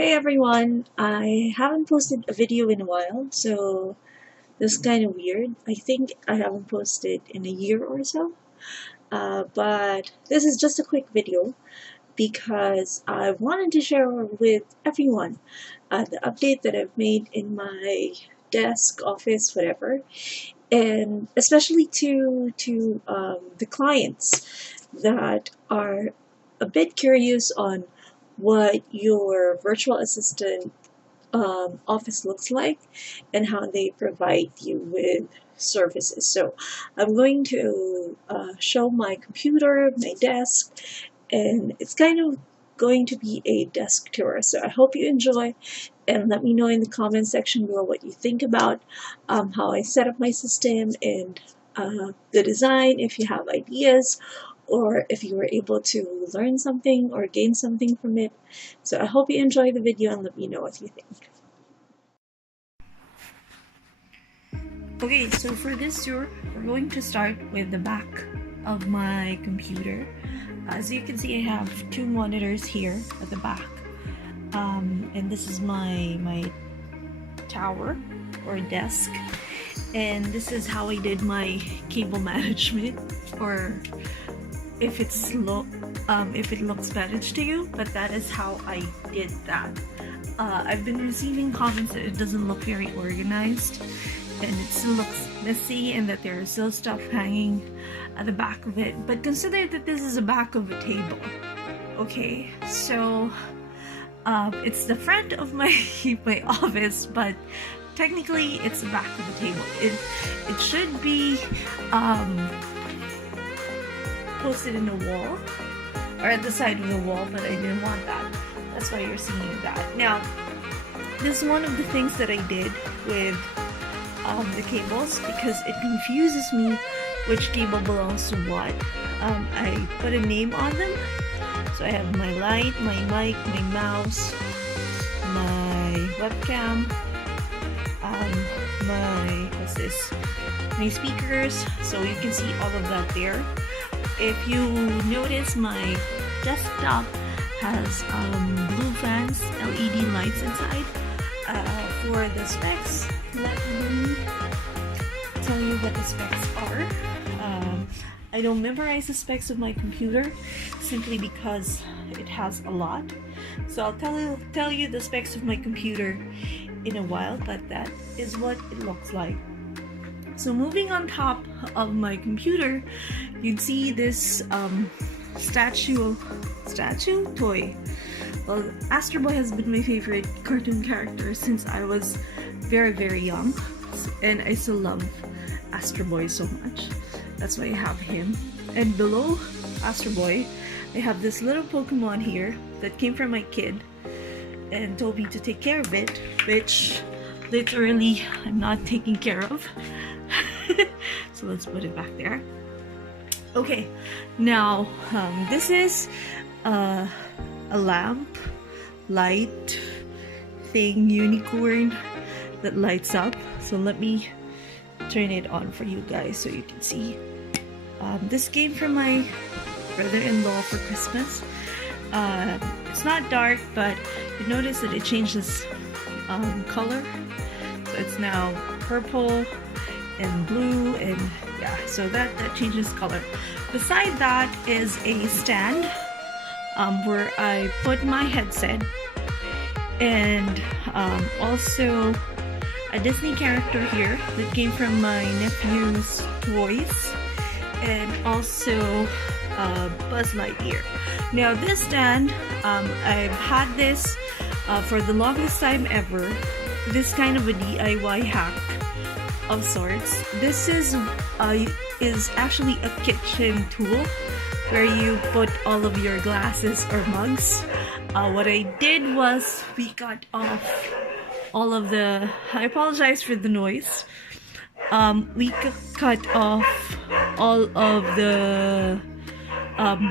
Hey everyone, I haven't posted a video in a while, so this is kind of weird. I think I haven't posted in a year or so, but this is just a quick video because I wanted to share with everyone the update that I've made in my desk, office, whatever, and especially to the clients that are a bit curious on what your virtual assistant office looks like and how they provide you with services. So I'm going to show my computer, my desk, and it's kind of going to be a desk tour. So I hope you enjoy, and let me know in the comment section below what you think about how I set up my system and the design, if you have ideas or if you were able to learn something or gain something from it. So I hope you enjoy the video and let me know what you think. Okay, so for this tour, we're going to start with the back of my computer. As you can see, I have two monitors here at the back. And this is my tower or desk. And this is how I did my cable management, or if it's if it looks managed to you, but that is how I did that. I've been receiving comments that it doesn't look very organized and it still looks messy and that there is still stuff hanging at the back of it, but consider that this is the back of a table. Okay, so it's the front of my my office, but technically it's the back of the table. It should be posted in the wall or at the side of the wall, but I didn't want that. That's why you're seeing that. Now, this is one of the things that I did with the cables, because it confuses me which cable belongs to what. I put a name on them. So I have my light, my mic, my mouse, my webcam, my speakers, so you can see all of that there. If you notice, my desktop has blue fans, LED lights inside. For the specs, let me tell you what the specs are. I don't memorize the specs of my computer simply because it has a lot. So I'll tell you the specs of my computer in a while, but that is what it looks like. So moving on top of my computer, you'd see this toy. Well, Astro Boy has been my favorite cartoon character since I was very, very young, and I still love Astro Boy so much. That's why I have him. And below Astro Boy, I have this little Pokemon here that came from my kid and told me to take care of it, which literally I'm not taking care of. So let's put it back there. Okay, now this is a lamp light thing, unicorn that lights up. So let me turn it on for you guys so you can see. This came from my brother-in-law for Christmas. It's not dark, but you notice that it changes color. So it's now purple and blue, and yeah, so that changes color. Beside that is a stand where I put my headset, and also a Disney character here that came from my nephew's toys, and also Buzz Lightyear. Now this stand, I've had this for the longest time ever. This kind of a DIY hack of sorts. This is actually a kitchen tool where you put all of your glasses or mugs. What I did was we cut off all of the, I apologize for the noise. We cut off all of the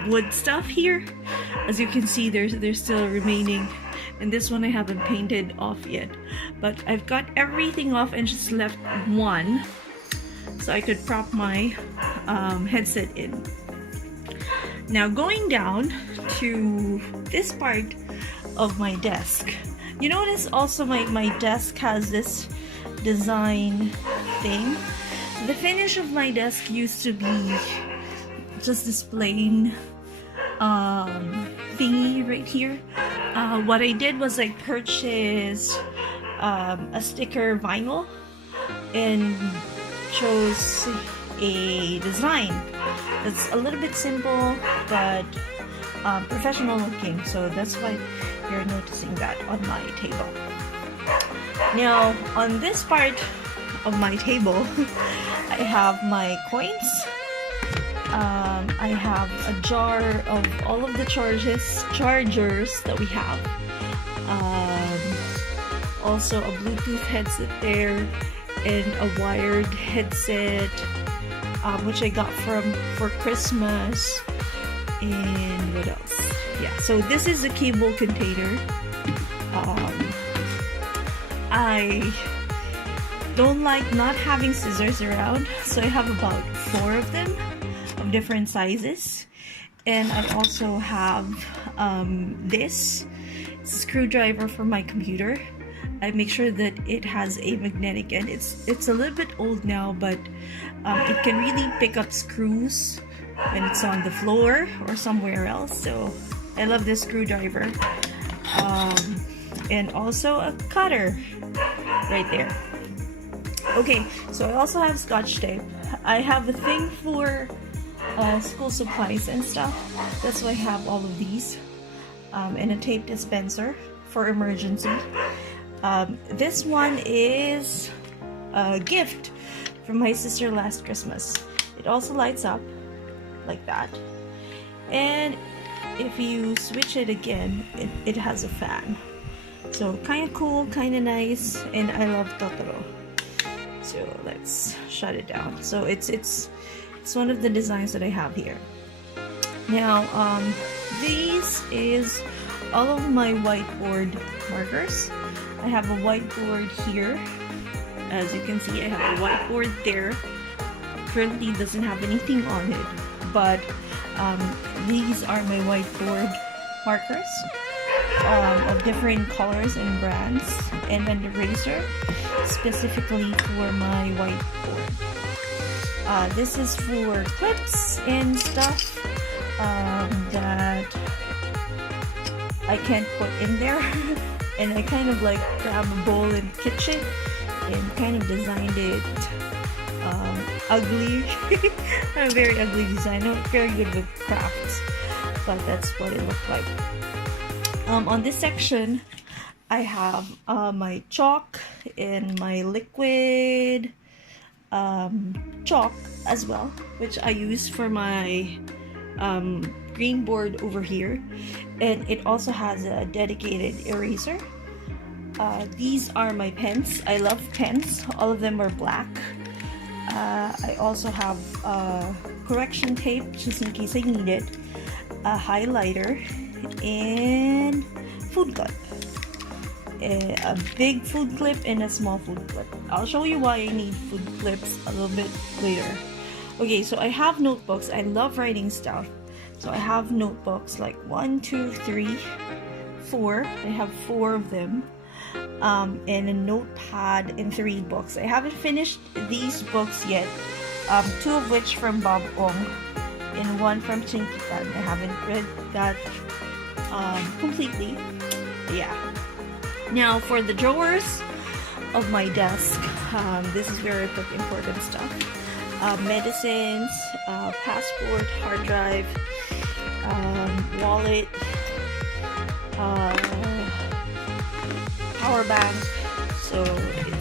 wood stuff here. As you can see, there's still remaining, and this one I haven't painted off yet, but I've got everything off and just left one so I could prop my headset in. Now going down to this part of my desk, You notice also my desk has this design thing. The finish of my desk used to be just this plain thingy right here. What I did was I purchased a sticker vinyl and chose a design that's a little bit simple but professional looking, so that's why you're noticing that on my table. Now on this part of my table I have my coins. I have a jar of all of the chargers that we have. Also a Bluetooth headset there, and a wired headset, which I got for Christmas. And what else? Yeah, so this is a cable container. I don't like not having scissors around, so I have about 4 of them of different sizes. And I also have this screwdriver for my computer. I make sure that it has a magnetic end. It's a little bit old now, but it can really pick up screws when it's on the floor or somewhere else. So I love this screwdriver. And also a cutter right there. Okay, so I also have Scotch tape. I have a thing for school supplies and stuff. That's why I have all of these. And a tape dispenser for emergency. This one is a gift from my sister last Christmas. It also lights up like that. And if you switch it again, it has a fan. So kind of cool, kind of nice, and I love Totoro. So let's shut it down. So it's one of the designs that I have here. Now these is all of my whiteboard markers. I have a whiteboard here. As you can see, I have a whiteboard there. Currently doesn't have anything on it, but these are my whiteboard markers of different colors and brands, and an eraser specifically for my whiteboard. This is for clips and stuff that I can't put in there. And I kind of like grab a bowl in the kitchen and kind of designed it ugly. A very ugly design. I'm not very good with crafts, but that's what it looked like. On this section, I have my chalk and my liquid chalk as well, which I use for my green board over here. And it also has a dedicated eraser. These are my pens. I love pens. All of them are black. I also have correction tape just in case I need it, a highlighter, and food clip. A big food clip and a small food clip. I'll show you why I need food clips a little bit later. Okay, so I have notebooks. I love writing stuff. So I have notebooks like 1, 2, 3, 4. I have 4 of them. And a notepad and 3 books. I haven't finished these books yet. 2 of which from Bob Ong and 1 from Chinkitan. I haven't read that completely. Yeah. Now for the drawers of my desk, this is where I put important stuff. Medicines, passport, hard drive, wallet, power bank, so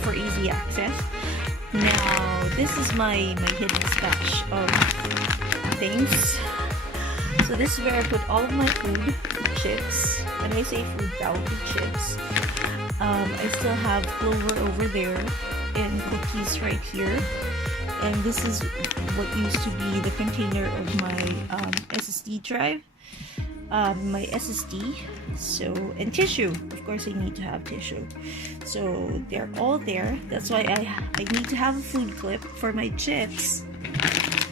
for easy access. Now this is my hidden stash of things. So this is where I put all of my food, chips. When I say food, that would be chips. I still have Clover over there and cookies right here. And this is what used to be the container of my SSD drive, my SSD, so, and tissue. Of course I need to have tissue. So they're all there. That's why I need to have a food clip for my chips.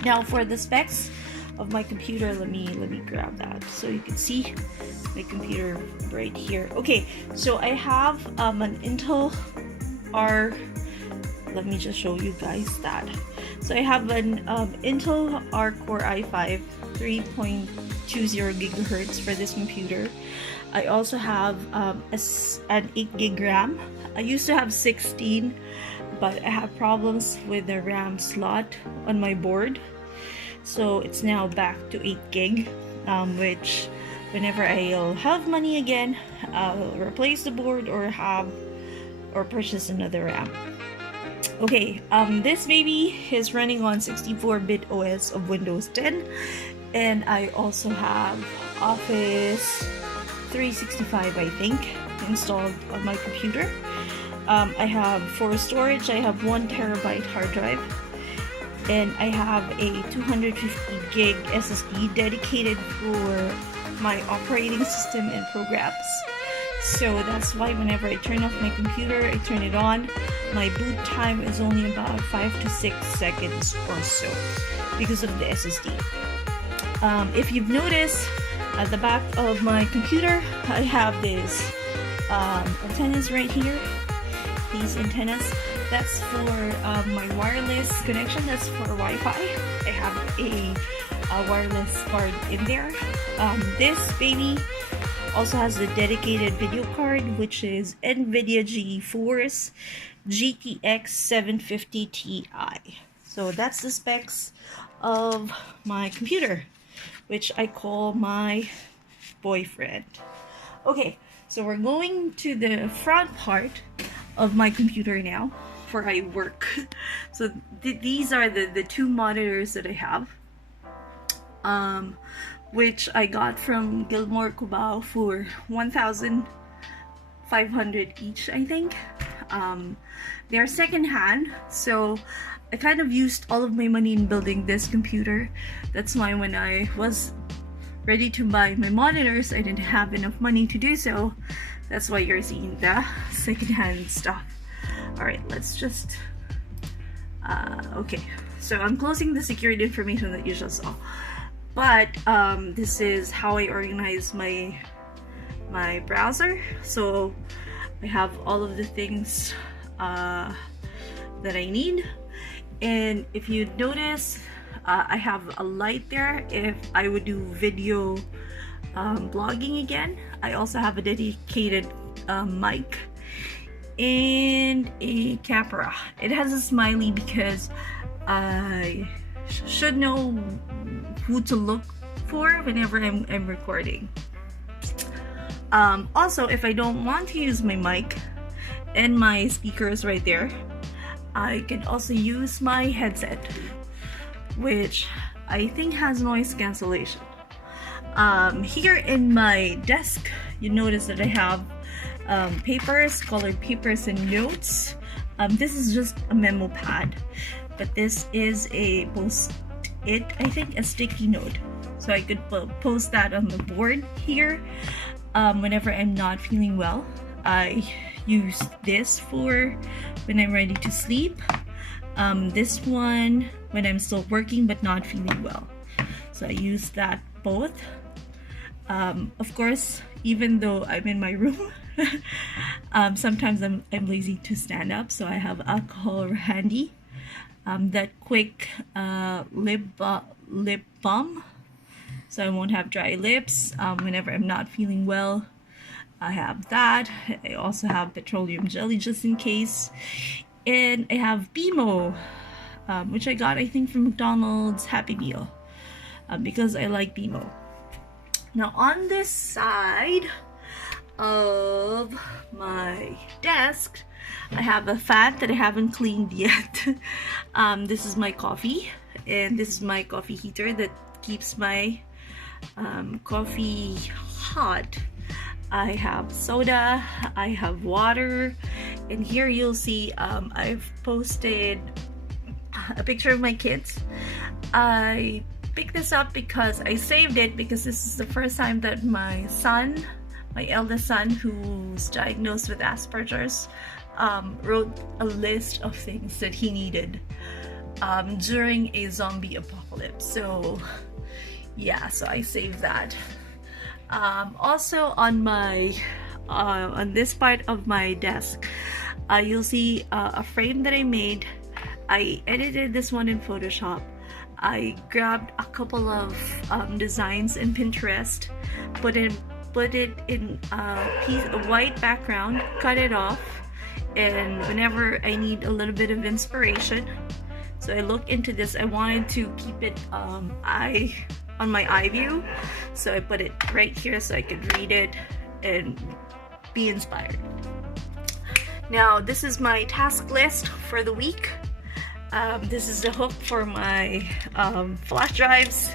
Now for the specs of my computer, let me grab that so you can see my computer right here. Okay, so I have an Intel R. Let me just show you guys that. So I have an Intel R Core i5 3.20 gigahertz for this computer. I also have an 8 gig RAM. I used to have 16, but I have problems with the RAM slot on my board. So it's now back to 8 gig, which whenever I'll have money again, I'll replace the board or purchase another RAM. Okay, this baby is running on 64-bit OS of Windows 10, and I also have Office 365, I think, installed on my computer. I have, for storage, I have 1 terabyte hard drive, and I have a 250 gig SSD dedicated for my operating system and programs. So that's why whenever I turn off my computer, I turn it on, my boot time is only about 5 to 6 seconds or so because of the SSD. If you've noticed, at the back of my computer, I have these antennas right here. These antennas, that's for my wireless connection, that's for Wi-Fi. I have a wireless card in there. This baby also has the dedicated video card, which is NVIDIA GeForce GTX 750 Ti. So that's the specs of my computer, which I call my boyfriend. Okay, so we're going to the front part of my computer now where I work. So these are the 2 monitors that I have, which I got from Gilmore Cubao for 1,500 each, I think. They're secondhand, so I kind of used all of my money in building this computer. That's why when I was ready to buy my monitors, I didn't have enough money to do so. That's why you're seeing the secondhand stuff. Alright, let's just... okay, so I'm closing the security information that you just saw. But this is how I organize my browser. So I have all of the things that I need. And if you notice, I have a light there if I would do video blogging again. I also have a dedicated mic and a camera. It has a smiley because I should know who to look for whenever I'm recording. Also, if I don't want to use my mic and my speakers right there, I can also use my headset, which I think has noise cancellation. Here in my desk, you notice that I have papers, colored papers and notes. This is just a memo pad, but this is a post-it, I think, a sticky note. So I could post that on the board here. Whenever I'm not feeling well, I use this for when I'm ready to sleep. This one when I'm still working but not feeling well. So I use that both. Of course, even though I'm in my room, sometimes I'm lazy to stand up, so I have alcohol handy. That quick lip balm, so I won't have dry lips whenever I'm not feeling well. I have that. I also have petroleum jelly just in case, and I have BMO, which I got, I think, from McDonald's Happy Meal, because I like BMO. Now on this side of my desk, I have a fan that I haven't cleaned yet. This is my coffee, and this is my coffee heater that keeps my coffee hot. I have soda, I have water, and here you'll see I've posted a picture of my kids. I picked this up because I saved it because this is the first time that my son, my eldest son, who's diagnosed with Asperger's, wrote a list of things that he needed during a zombie apocalypse. So yeah, so I saved that. Also on my on this part of my desk, you'll see a frame that I made. I edited this one in Photoshop. I grabbed a couple of designs in Pinterest, put it in a white background, cut it off, and whenever I need a little bit of inspiration, so I look into this. I wanted to keep it on my eye view, so I put it right here so I could read it and be inspired. Now this is my task list for the week. This is the hook for my flash drives,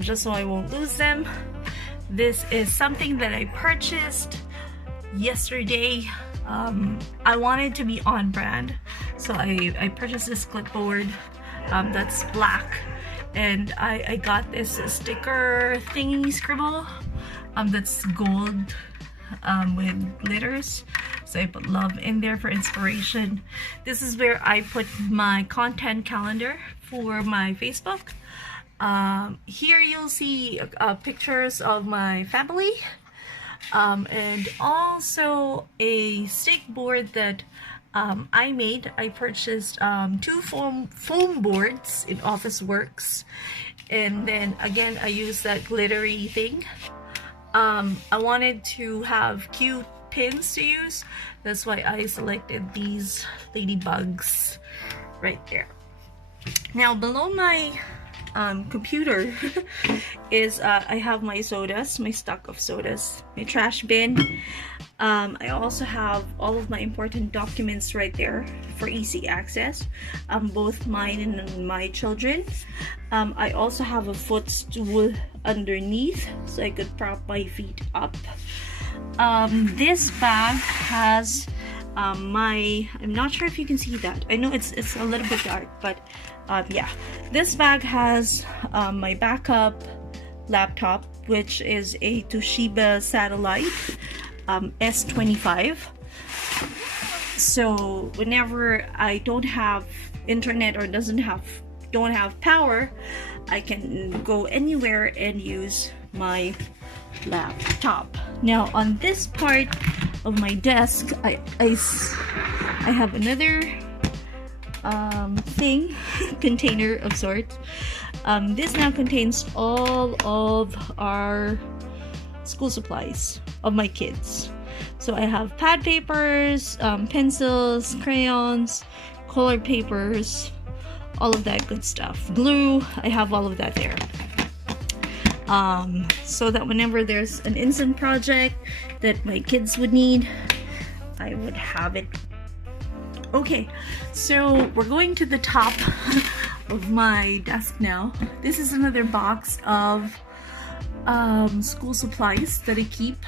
just so I won't lose them. This is something that I purchased yesterday. I wanted to be on brand, so I purchased this clipboard that's black, and I got this sticker thingy scribble that's gold with glitters. So I put love in there for inspiration. This is where I put my content calendar for my Facebook. Here you'll see pictures of my family, and also a stick board that I made. I purchased 2 foam boards in Officeworks, and then again I used that glittery thing. I wanted to have cute pins to use, that's why I selected these ladybugs right there. Now below my computer is I have my sodas, my stock of sodas, my trash bin. I also have all of my important documents right there for easy access, both mine and my children. I also have a footstool underneath so I could prop my feet up. This bag has I'm not sure if you can see that. I know it's a little bit dark, but yeah, this bag has my backup laptop, which is a Toshiba Satellite S25. So whenever I don't have internet or don't have power, I can go anywhere and use my laptop. Now on this part of my desk, I have another thing, container of sorts. This now contains all of our school supplies of my kids. So I have pad papers, pencils, crayons, colored papers, all of that good stuff. Glue, I have all of that there. So that whenever there's an instant project that my kids would need, I would have it. Okay, so we're going to the top of my desk now. This is another box of school supplies that I keep.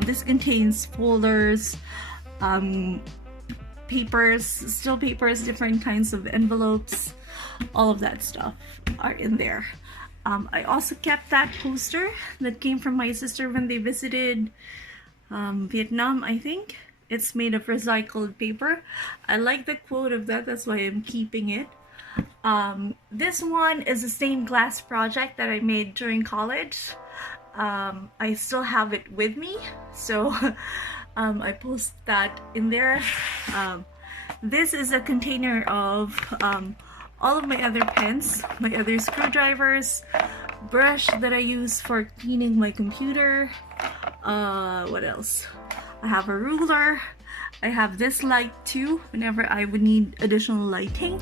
This contains folders, papers, still papers, different kinds of envelopes, all of that stuff are in there. I also kept that poster that came from my sister when they visited Vietnam, I think. It's made of recycled paper. I like the quote of that, that's why I'm keeping it. This one is a stained glass project that I made during college. I still have it with me, so I post that in there. This is a container of all of my other pens, my other screwdrivers, brush that I use for cleaning my computer. What else? I have a ruler. I have this light too. Whenever I would need additional lighting,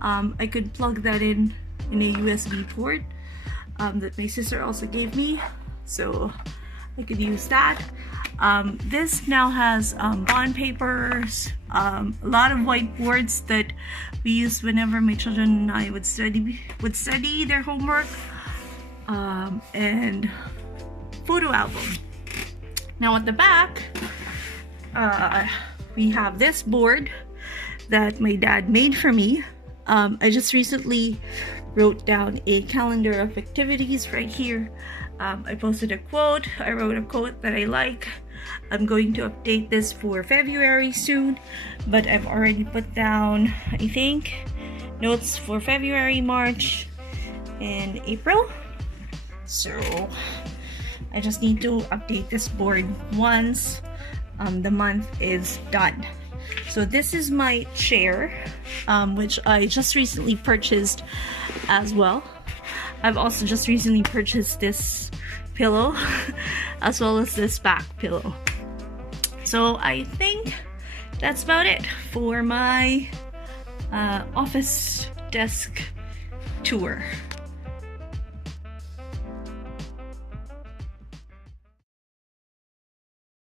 I could plug that in a USB port that my sister also gave me, so I could use that. This now has bond papers, a lot of whiteboards that we use whenever my children and I would study their homework, and photo album. Now at the back, we have this board that my dad made for me. I just recently wrote down a calendar of activities right here. I posted a quote. I wrote a quote that I like. I'm going to update this for February soon, but I've already put down, I think, notes for February, March, and April. So I just need to update this board once the month is done. So this is my chair, which I just recently purchased as well. I've also just recently purchased this pillow as well as this back pillow. So I think that's about it for my office desk tour.